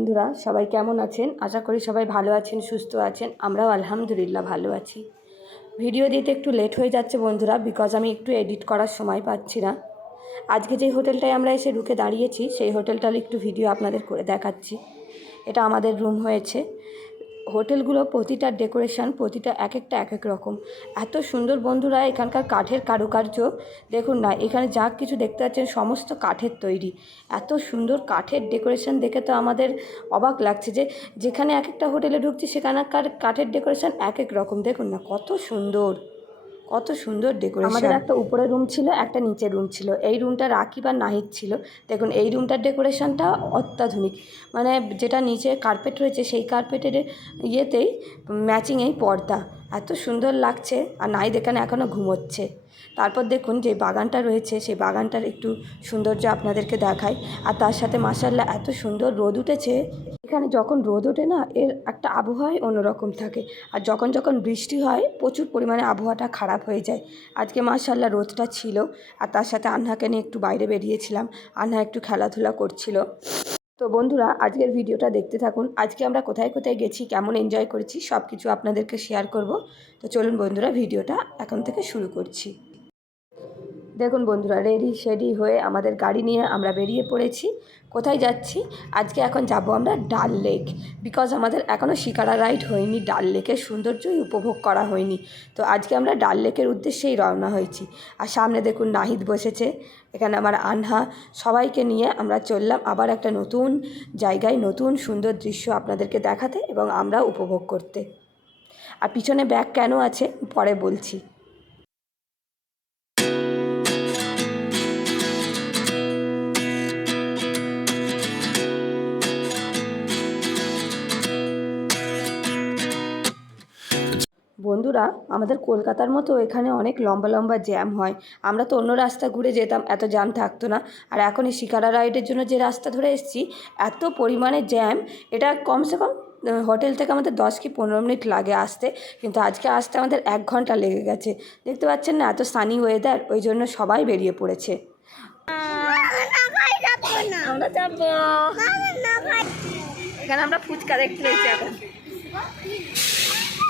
বন্ধুরা, সবাই কেমন আছেন? আশা করি সবাই ভালো আছেন, সুস্থ আছেন। আমরাও আলহামদুলিল্লাহ ভালো আছি। ভিডিও দিতে একটু লেট হয়ে যাচ্ছে বন্ধুরা বিকজ আমি একটু এডিট করার সময় পাচ্ছি না। আজকে যে হোটেলটায় আমরা এসে ঢুকে দাঁড়িয়েছি, সেই হোটেলটার একটু ভিডিও আপনাদের করে দেখাচ্ছি। এটা আমাদের রুম হয়েছে। হোটেলগুলো প্রতিটা ডেকোরেশন প্রতিটা এক একটা এক এক রকম। এত সুন্দর বন্ধুরা, এখানকার কাঠের কারুকার্য। দেখুন না, এখানে যা কিছু দেখতে পাচ্ছেন সমস্ত কাঠের তৈরি। এত সুন্দর কাঠের ডেকোরেশন দেখে তো আমাদের অবাক লাগছে যে যেখানে এক একটা হোটেলে ঢুকছি, সেখানকার কাঠের ডেকোরেশন এক এক রকম। দেখুন না, কত সুন্দর। কত সুন্দর ডেকোরেশন আমাদের একটা উপরে রুম ছিল, একটা নিচে রুম ছিল। এই রুমটা রাখি বা নাহিদ ছিল। দেখুন, এই রুমটার ডেকোরেশনটা অত্যাধুনিক। মানে যেটা নিচে কার্পেট রয়েছে, সেই কার্পেটের ইয়েতেই ম্যাচিংয়েই পর্দা। এত সুন্দর লাগছে আর নাহিদ এখানে এখনও ঘুমোচ্ছে। তারপর দেখুন যে বাগানটা রয়েছে, সেই বাগানটার একটু সৌন্দর্য আপনাদেরকে দেখাই। আর তার সাথে মাসাল্লাহ এত সুন্দর রোদ উঠেছে। এখানে যখন রোদ ওঠে না, এর একটা আবহাওয়াই অন্যরকম থাকে। আর যখন যখন বৃষ্টি হয়, প্রচুর পরিমাণে আবহাওয়াটা খারাপ হয়ে যায়। আজকে মাসাল্লাহ রোদটা ছিল। আর তার সাথে আন্নাকে নিয়ে একটু বাইরে বেরিয়েছিলাম। আন্না একটু খেলাধুলা করছিল। তো বন্ধুরা, আজকের ভিডিওটা দেখতে থাকুন। আজকে আমরা কোথায় কোথায় গেছি, কেমন এনজয় করেছি সব কিছু আপনাদেরকে শেয়ার করব। তো চলুন বন্ধুরা, ভিডিওটা এখন থেকে শুরু করছি। দেখুন বন্ধুরা রেডি শেডি হয়ে আমাদের গাড়ি নিয়ে আমরা বেরিয়ে পড়েছি। কোথায় যাচ্ছি? আজকে এখন যাব আমরা ডাল লেক। বিকজ আমাদের এখনও শিকারা রাইড হয়নি, ডাল লেকের সৌন্দর্যই উপভোগ করা হয়নি। তো আজকে আমরা ডাল লেকের উদ্দেশ্যেই রওনা হয়েছি। আর সামনে দেখুন নাহিদ বসেছে, এখানে আমার আনহা। সবাইকে নিয়ে আমরা চললাম আবার একটা নতুন জায়গায়, নতুন সুন্দর দৃশ্য আপনাদেরকে দেখাতে এবং আমরা উপভোগ করতে। আর পিছনে ব্যাগ কেন আছে? পরে বলছি। বন্ধুরা আমাদের কলকাতার মতো এখানে অনেক লম্বা লম্বা জ্যাম হয়। আমরা তো অন্য রাস্তা ঘুরে যেতাম এত জ্যাম থাকতো না। আর এখন এই শিকারা রাইডের জন্য যে রাস্তা ধরে এসেছি এত পরিমাণে জ্যাম এটা কমসে কম হোটেল থেকে আমাদের দশ কি পনেরো মিনিট লাগে আসতে। কিন্তু আজকে আসতে আমাদের এক ঘণ্টা লেগে গেছে। দেখতে পাচ্ছেন না এত সানি ওয়েদার ওই জন্য সবাই বেরিয়ে পড়েছে। আমরা এখানে আমরা ফুচকা দেখতে এখন।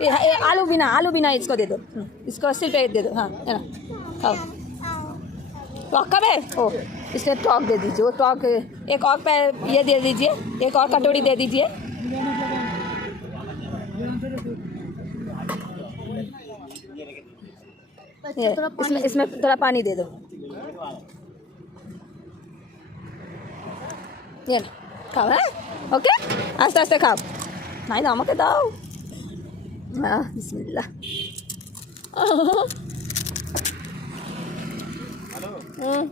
आलू बिना आलू बिना इसको दे दो इसको सिर्फ़ एक दे दो हाँ है ना हाँ टॉक कब है ओ इसे टॉक दे दीजिए वो टॉक एक और पे ये दे दीजिए एक और कटोरी दे दीजिए इसमें इसमें थोड़ा पानी दे दो ये खाओ है ओके आस्ते आस्ते खाओ नहीं तो के दाओ দাও হ্যাঁ বিসমিল্লাহ হুম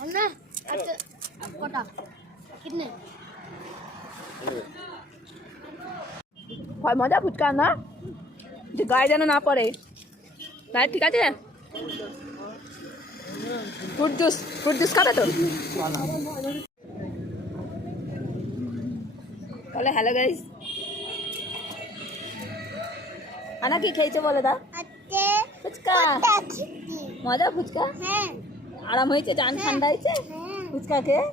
हमने अच्छा कोटा कितने হয় মজা ফুচকা না যে গায়ে যেন না পড়ে তাই ঠিক আছে ফ্রুট জুস ফ্রুট জুস খাবে তো বলে হ্যালো গাইস আনা কি খেয়েছে বলে দাও? ফুচকা। মজা ফুচকা? হ্যাঁ। আরাম হয়েছে? জান ঠান্ডা হয়েছে? হ্যাঁ। ফুচকা খেয়ে?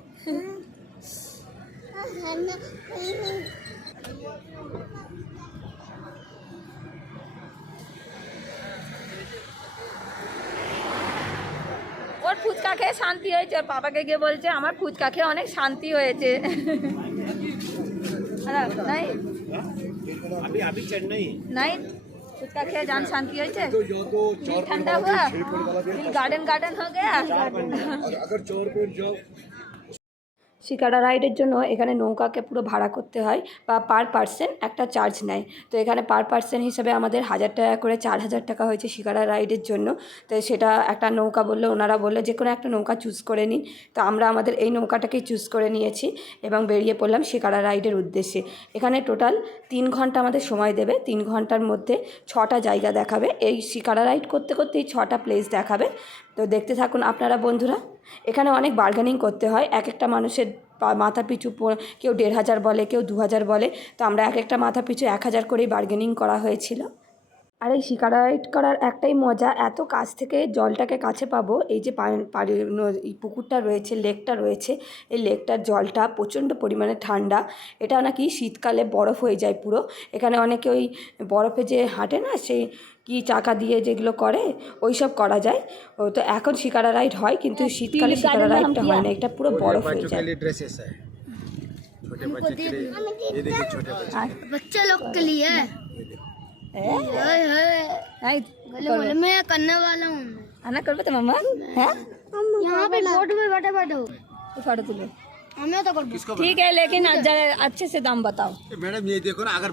ওর ফুচকা খেয়ে শান্তি হয়েছে। ওর বাবাকে গিয়ে বলছে আমার ফুচকা খেয়ে অনেক শান্তি হয়েছে। হ্যালো, নাই? उसका खेल जान शांति हो ठंडा हुआ गार्डन गार्डन हो गया। अगर चोर पे जो শিকারা রাইডের জন্য এখানে নৌকাকে পুরো ভাড়া করতে হয় বা পার পার্সন একটা চার্জ নেয়। তো এখানে পার পার্সন হিসেবে আমাদের হাজার টাকা করে চার হাজার টাকা হয়েছে শিকারা রাইডের জন্য। তো সেটা একটা নৌকা বলল, ওনারা বলল যে কোনো একটা নৌকা চুজ করে নিন। তো আমরা আমাদের এই নৌকাটাকেই চুজ করে নিয়েছি এবং বেরিয়ে পড়লাম শিকারা রাইডের উদ্দেশ্যে। এখানে টোটাল তিন ঘণ্টা আমাদের সময় দেবে। তিন ঘণ্টার মধ্যে ছটা জায়গা দেখাবে। এই শিকারা রাইড করতে করতে এই ছটা প্লেস দেখাবে। তো দেখতে থাকুন আপনারা বন্ধুরা। এখানে অনেক বার্গেনিং করতে হয়। এক একটা মানুষের মাথা পিছু কেউ দেড় হাজার বলে, কেউ দু হাজার বলে। তো আমরা এক একটা মাথা পিছু এক হাজার করেই বার্গেনিং করা হয়েছিল। আর এই শিকারা রাইড করার একটাই মজা এত কাছ থেকে জলটাকে কাছে পাবো এই যে পা- পাড়ি ন- এই পুকুরটা রয়েছে লেকটা রয়েছে এই লেকটার জলটা প্রচণ্ড পরিমাণে ঠান্ডা এটা নাকি শীতকালে বরফ হয়ে যায় পুরো এখানে অনেকে ওই বরফে যে হাঁটে না সেই কি চাকা দিয়ে যেগুলো করে ওই সব করা যায় ও তো এখন শিকারা রাইড হয় কিন্তু শীতকালে শিকারা রাইডটা হয় না এটা পুরো বরফ হয়ে बच्चों যায় के लिए ड्रेसेस है छोटे बच्चे के लिए ये देखिए छोटे बच्चे बच्चे लोग के लिए हाय हाय बोले बोले मैं करने वाला हूँ आना कर यहाँ पे में बैठे बैठे हो हमें तो कर ठीक है लेकिन अच्छे से दाम बताओ। मैडम ये देखो ना अगर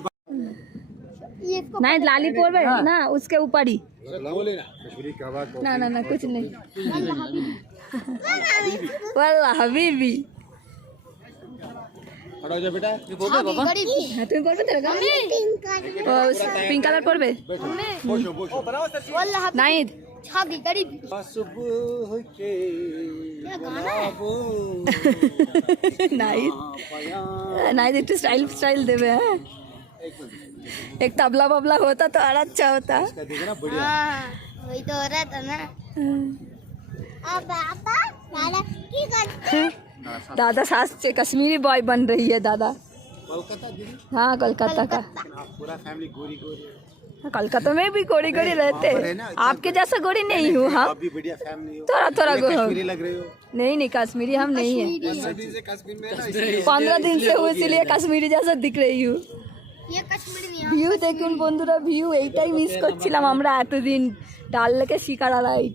नहीं लालीपुर में हाँ। ना उसके ऊपर ही। ना ना ना कुछ नहीं। वाला हबीबी। खड़ा हो जा बेटा गरीब হ্যাঁ তুমি পড়বে তো এরকম পিঙ্ক কালার পড়বে बोशो बोशो वाला নাইদ छागी गरीब सुबह के क्या गाना है নাইদ नाइद একটু স্টাইল স্টাইল দেবে হ্যাঁ एक तबला बबला होता तो और अच्छा होता देखो ना बढ़िया हाँ वही तो हो रहा था ना अब पापा दादा की करते दादा सास से कश्मीरी बॉय बन रही है दादा कोलकाता दीदी हाँ कोलकाता का हाँ, पूरा फैमिली गोरी गोरी कोलकाता में भी गोरी गोरी रहते है ना, इतना- आपके जैसा गोरी नहीं हूँ हम आप भी बढ़िया फैमिली हो थोड़ा थोड़ा ये गो कश्मीरी लग रहे हो नहीं नहीं कश्मीरी हम नहीं है सर्दी से कश्मीर में ना इसलिए पंद्रह दिन से हूँ इसलिए कश्मीरी जैसा दिख रही हूँ ये कश्मीरी नहीं ভিউ দেখুন বন্ধুরা ভিউ এইটাই মিস করছিলাম আমরা এতদিন ডাল লেকে শিকারা রাইড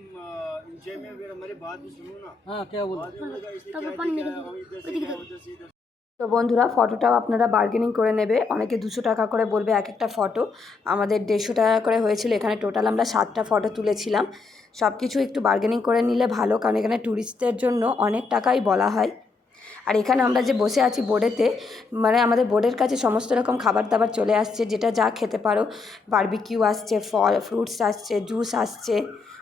हमारी बात भी सुनो ना तब अपन निकल তো বন্ধুরা ফটোটাও আপনারা বার্গেনিং করে নেবে অনেকে দুশো টাকা করে বলবে এক একটা ফটো আমাদের দেড়শো টাকা করে হয়েছিল এখানে টোটাল আমরা সাতটা ফটো তুলেছিলাম সব কিছু একটু বার্গেনিং করে নিলে ভালো কারণ এখানে ট্যুরিস্টদের জন্য অনেক টাকাই বলা হয় আর এখানে আমরা যে বসে আছি বোর্ডেতে মানে আমাদের বোর্ডের কাছে সমস্ত রকম খাবার দাবার চলে আসছে যেটা যা খেতে পারো বারবিকিউ আসছে ফল ফ্রুটস আসছে জুস আসছে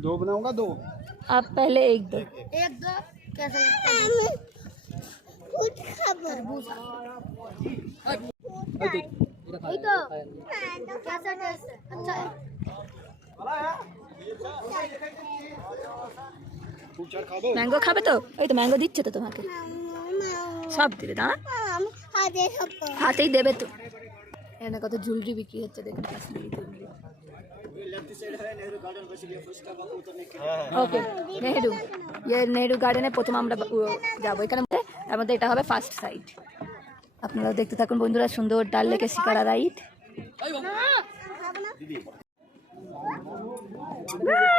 दो बनाऊंगा दो आप पहले एक दो एक दो कैसा लगता है तरबूज वही तो कैसा टेस्ट है अच्छा है खूब चार खा दो ম্যাঙ্গো খাবে তো ওই তো ম্যাঙ্গো দিচ্ছে তো তোমাকে সব দিবে দাঁড়া হাতেই দেবে তো এখানে কত জুয়েলারি বিক্রি হচ্ছে দেখুন কাশ্মীরি জুয়েলারি ওকে নেহেরু ইয়ে নেহেরু গার্ডেনে প্রথম আমরা উ- যাবো এখানে তার মধ্যে এটা হবে ফার্স্ট সাইড আপনারাও দেখতে থাকুন বন্ধুরা সুন্দর ডাল লেকে শিকারা রাইড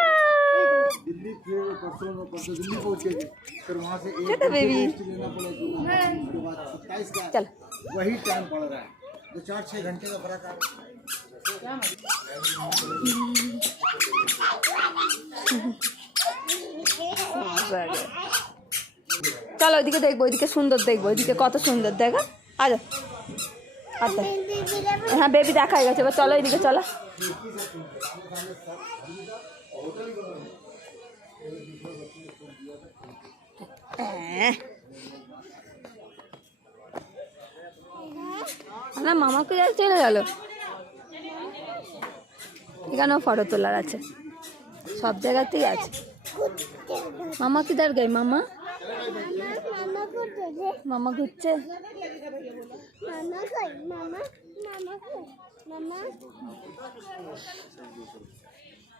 दिल्ली फिर परसों परसों दिल्ली पहुंच गए थे। फिर वहाँ से एक छोटा बेबी टेस्ट लेना पड़ेगा उसके बाद सत्ताईस का चल वही टाइम पड़ रहा है दो चार छः घंटे का फर्क आ आ गया চলো ওইদিকে দেখব, ওইদিকে সুন্দর দেখব, ওইদিকে কত সুন্দর, দেখো আচ্ছা আচ্ছা। হ্যাঁ বেবি দেখা হয়ে গেছে, এবার চলো এদিকে, চলো। হ্যাঁ। মামাকে চলে গেল। এখানেও ফটো তোলার আছে। সব জায়গাতেই আছে। মামা কিদার গাই মামা? মামা ঘুরছে? মামা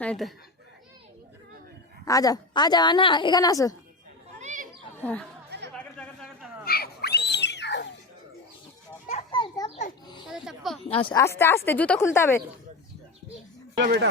এই তো আ যাও না এখানে আসো। হ্যাঁ। আস্তে আস্তে জুতো খুলতে হবে। বেটা।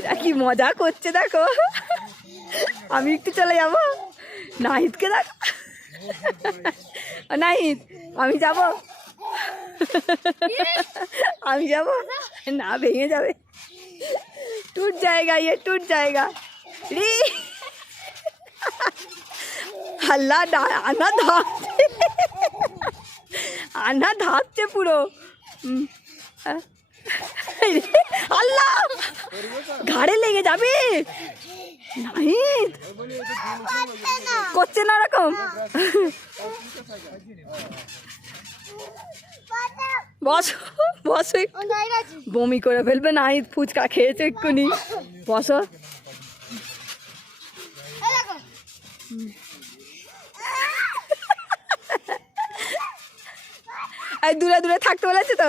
এরা কি মজা করছে দেখো। আমি একটু চলে যাব? নাহিদকে দেখো। ও নাহিদ আমি যাব? আমি যাব? না ভেঙে যাবে। টুট জায়গা ইয়ে টুট জায়গা। রি। আল্লাহ ডা- আনা ধাপছে। আনা ধাপছে পুরো। হুম, আহ। আল্লাহ! ঘাড়ে লেগে যাবে? করছে না ওরকম? বসো বসো বমি করে ফেলবে নাহিদ, ফুচকা খেয়েছে এক্ষুনি। বসো। দূরে দূরে থাকতে বলেছে তো?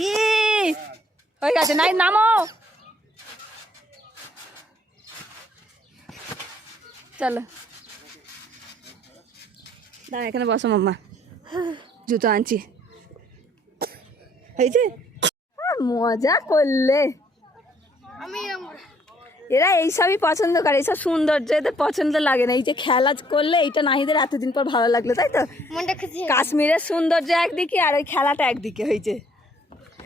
ই ওই গেছে নাই নামো। চলো। দাঁড়া এখানে বসো মাম্মা। জুতো আনছি। হয়েছে মজা করলে। আমি এরা এইসবই পছন্দ করে এইসব সৌন্দর্য এদের পছন্দ লাগে না। এই যে খেলা করলে এইটা নাহিদের এতদিন পর ভালো লাগল তাই তো? কাশ্মীরের সৌন্দর্য একদিকে আর ওই খেলাটা একদিকে হয়েছে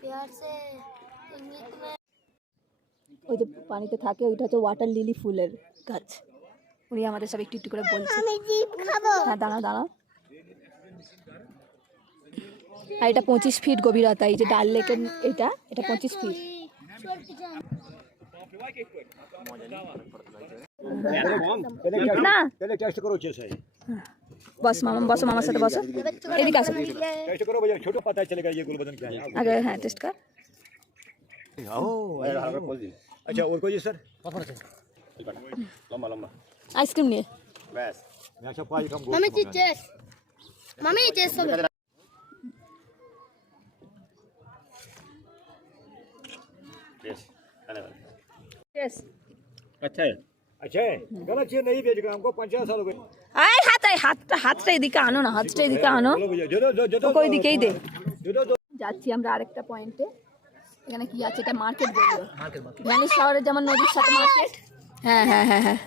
प्यार से इंगित में ওই যে পানিতে থাকে ওইটা হচ্ছে ওয়াটার লিলি ফুলের গাছ উনি আমাদের সব একটু একটু করে বলছে আমি জিপ খাবো হ্যাঁ দাঁড়াও দাঁড়াও আর এটা পঁচিশ ফিট গভীরতা এই যে ডাল লেকের এটা এটা পঁচিশ ফিট না बस मामा बस मामा से बस। ये भी कैसे? टेस्ट करो भैया छोटो पता चलेगा ये गुलबदन क्या है। अगर हाँ टेस्ट कर। आओ अरे हाँ बोल दी अच्छा और कोई सर? लंबा लंबा आइसक्रीम नहीं बस। मम्मी चीज़ मम्मी चीज़ सब अच्छा है। अच्छा है। गलत चीज़ नहीं भेज हमको पंचायत साल हो गए। আই হাত এই হাতটা হাতটা এদিকে আনো না হাতটা এদিকে আনো। ওকে ওইদিকেই দে। যাচ্ছি আমরা আরেকটা পয়েন্টে এখানে কি আছে? এটা মার্কেট বলল। ভ্যানিস শহরের যেমন নদীর সাথে মার্কেট হ্যাঁ হ্যাঁ হ্যাঁ হ্যাঁ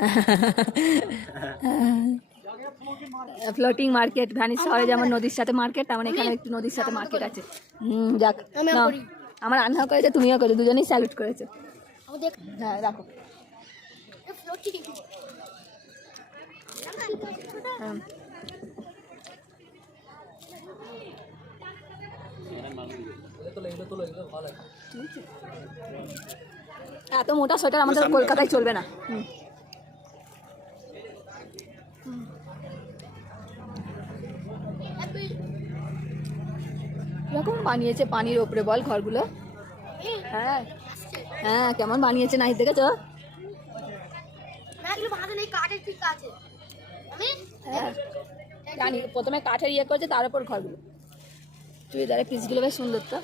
ফ্লোটিং মার্কেট ভ্যানিস শহরে যেমন নদীর সাথে মার্কেট তেমন এখানে একটু নদীর সাথে মার্কেট আছে। হুম যাক আমার রান্না করেছে তুমিও করেছ দুজনেই স্যালুট করেছ। হ্যাঁ রাখো। এত মোটা সোয়েটার আমাদের কলকাতায় চলবে না। হুম। কীরকম বানিয়েছে পানির ওপরে বল ঘরগুলো। হ্যাঁ। হ্যাঁ কেমন বানিয়েছে নাই দেখেছ? এগুলো ভালো নেই কাঠের ঠিক আছে। আমি হ্যাঁ প্রথমে কাঠের ইয়ে করেছে তার উপর ঘরগুলো। চুড়িদারের পিসগুলো বেশ সুন্দর তো।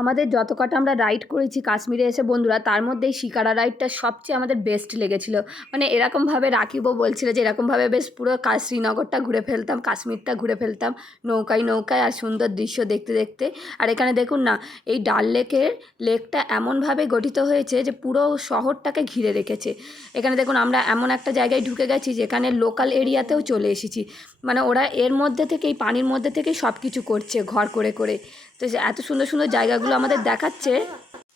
আমাদের যত কটা আমরা রাইড করেছি কাশ্মীরে এসে বন্ধুরা, তার মধ্যে এই শিকারা রাইডটা সবচেয়ে আমাদের বেস্ট লেগেছিল। মানে এরকমভাবে রাকিবও বলছিল যে, এরকমভাবে বেশ পুরো শ্রীনগরটা ঘুরে ফেলতাম, কাশ্মীরটা ঘুরে ফেলতাম, নৌকায় নৌকায় আর সুন্দর দৃশ্য দেখতে দেখতে। আর এখানে দেখুন না, এই ডাল লেকের লেকটা এমনভাবে গঠিত হয়েছে যে, পুরো শহরটাকে ঘিরে রেখেছে। এখানে দেখুন আমরা এমন একটা জায়গায় ঢুকে গেছি যেখানে লোকাল এরিয়াতেও চলে এসেছি। মানে ওরা এর মধ্যে থেকে এই পানির মধ্যে থেকেই সব কিছু করছে, ঘর করে করে। তো এত সুন্দর সুন্দর জায়গাগুলো আমাদের দেখাচ্ছে।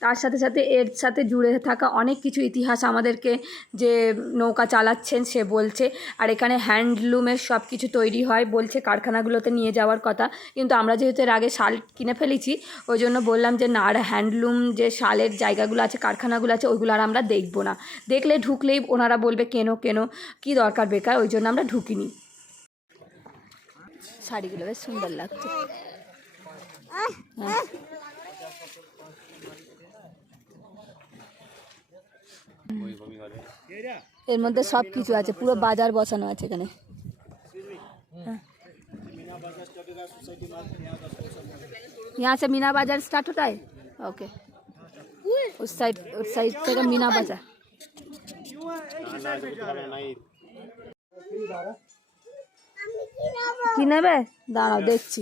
তার সাথে সাথে এর সাথে জুড়ে থাকা অনেক কিছু ইতিহাস আমাদেরকে যে নৌকা চালাচ্ছেন সে বলছে। আর এখানে হ্যান্ডলুমের সব কিছু তৈরি হয়, বলছে কারখানাগুলোতে নিয়ে যাওয়ার কথা। কিন্তু আমরা যেহেতু এর আগে শাল কিনে ফেলেছি ওই জন্য বললাম যে না, আর হ্যান্ডলুম যে শালের জায়গাগুলো আছে, কারখানাগুলো আছে, ওইগুলো আর আমরা দেখব না। দেখলে ঢুকলেই ওনারা বলবে, কেন কেন, কি দরকার বেকার? ওই জন্য আমরা ঢুকিনি। শাড়িগুলো বেশ সুন্দর লাগছে। এর মধ্যে সব কিছু আছে পুরো বাজার বসানো আছে এখানে हाँ। यहाँ से मीना बाजार स्टार्ट होता है ओके उस साइड उस साइड से मीना बाजार কি নেবে দাঁড়াও দেখছি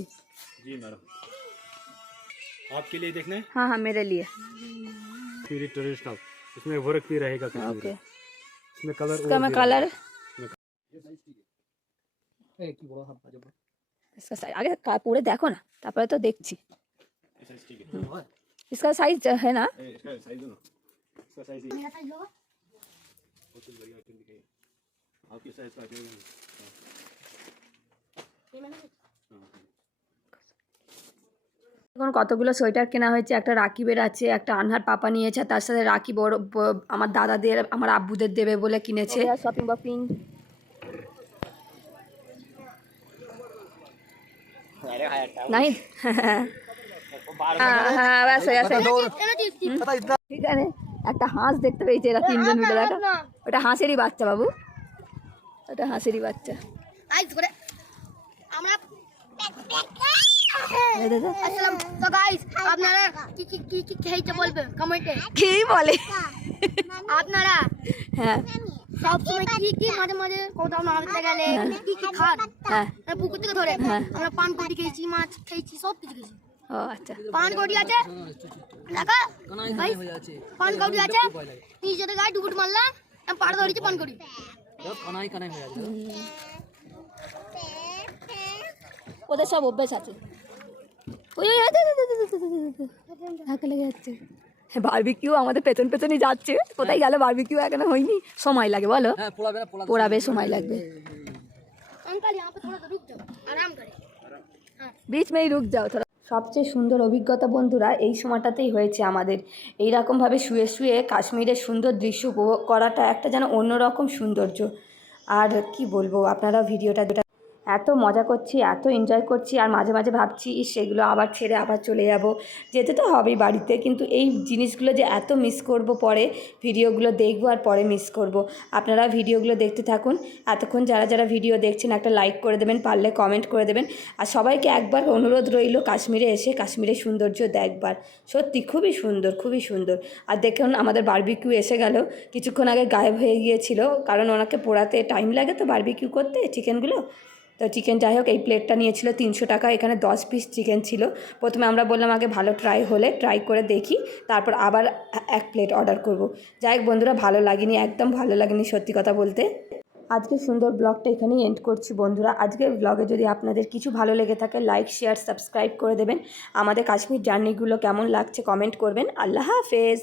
जी मैडम आपके लिए देखना है हाँ हाँ मेरे लिए फिर टूरिस्ट हाउस इसमें वर्क भी रहेगा कश्मीरी। ओके इसमें कलर इसका मैं कलर इसका साइज आगे का- पूरे देखो ना তারপরে তো দেখছি হুম। इसका साइज है ना এখন কতগুলো সোয়েটার কেনা হয়েছে? একটা রাকিবের আছে একটা আনহার পাপা নিয়েছে আর তার সাথে রাকি বড় আমার দাদাদের আমার আব্বুদের দেবে বলে কিনেছে। শপিং বপিং হ্যাঁ হ্যাঁ হয়ে গেছে। ঠিক আছে একটা হাঁস দেখতে পেয়েছে এরা তিনজন মিলে দেখো। ওটা হাঁসেরই বাচ্চা বাবু। ওটা হাঁসেরই বাচ্চা। আমরা তো গাইস আপনারা কি কি কি কি খেয়েছে বলবে কমেন্টে কি বলে। আপনারা হ্যাঁ। সব সময় কি কি মাঝে মাঝে কোথাও নাড়তে গেলে কি কি খান? হ্যাঁ। পুকুর থেকে ধরে। হ্যাঁ। আমরা পান কটি খেয়েছি মাছ খেয়েছি সব কিছু খেয়েছি। ও আচ্ছা। পান কটি আছে। দেখা। গাইস পান কটি আছে। নিজেদের গায়ে ডুবুট মারলাম। আমি পাড় ধরেছি পান কটি ওদের সব অভ্যেস আছে। হ্যাঁ, আমাদের পেছন যাচ্ছে। কোথায় গেল হয়নি? সময় লাগে বলো। পোড়াবে সময় লাগবে। রুক যাও। সবচেয়ে সুন্দর অভিজ্ঞতা বন্ধুরা এই সময়টাতেই হয়েছে আমাদের। এই রকমভাবে শুয়ে শুয়ে কাশ্মীরের সুন্দর দৃশ্য উপভোগ করাটা একটা যেন অন্যরকম সৌন্দর্য। আর কি বলব আপনারা ভিডিওটা এত মজা করছি, এত এনজয় করছি আর মাঝে মাঝে ভাবছি সেগুলো আবার ছেড়ে আবার চলে যাব। যেতে তো হবেই বাড়িতে, কিন্তু এই জিনিসগুলো যে এত মিস করব পরে ভিডিওগুলো দেখব আর পরে মিস করব। আপনারা ভিডিওগুলো দেখতে থাকুন। এতক্ষণ যারা যারা ভিডিও দেখছেন, একটা লাইক করে দেবেন, পারলে কমেন্ট করে দেবেন। আর সবাইকে একবার অনুরোধ রইল কাশ্মীরে এসে কাশ্মীরের সৌন্দর্য দেখবার। সত্যি খুবই সুন্দর খুবই সুন্দর। আর দেখুন, আমাদের বার্বিকিউ এসে গেল। কিছুক্ষণ আগে গায়েব হয়ে গিয়েছিল, কারণ ওনাকে পোড়াতে টাইম লাগে তো বার্বিকিউ করতে চিকেনগুলো তো চিকেন যাই হোক, এই প্লেটটা নিয়েছিল তিনশো টাকা, এখানে দশ পিস চিকেন ছিল। প্রথমে আমরা বললাম, আগে ভালো ট্রাই হলে ট্রাই করে দেখি, তারপর আবার এক প্লেট অর্ডার করব। যাই হোক, বন্ধুরা, ভালো লাগেনি, একদম ভালো লাগেনি সত্যি কথা বলতে। আজকে সুন্দর ব্লগটা এখানেই এন্ড করছি, বন্ধুরা। আজকের ব্লগে যদি আপনাদের কিছু ভালো লেগে থাকে লাইক শেয়ার সাবস্ক্রাইব করে দেবেন। আমাদের কাশ্মীর জার্নিগুলো কেমন লাগছে কমেন্ট করবেন। আল্লাহ হাফেজ!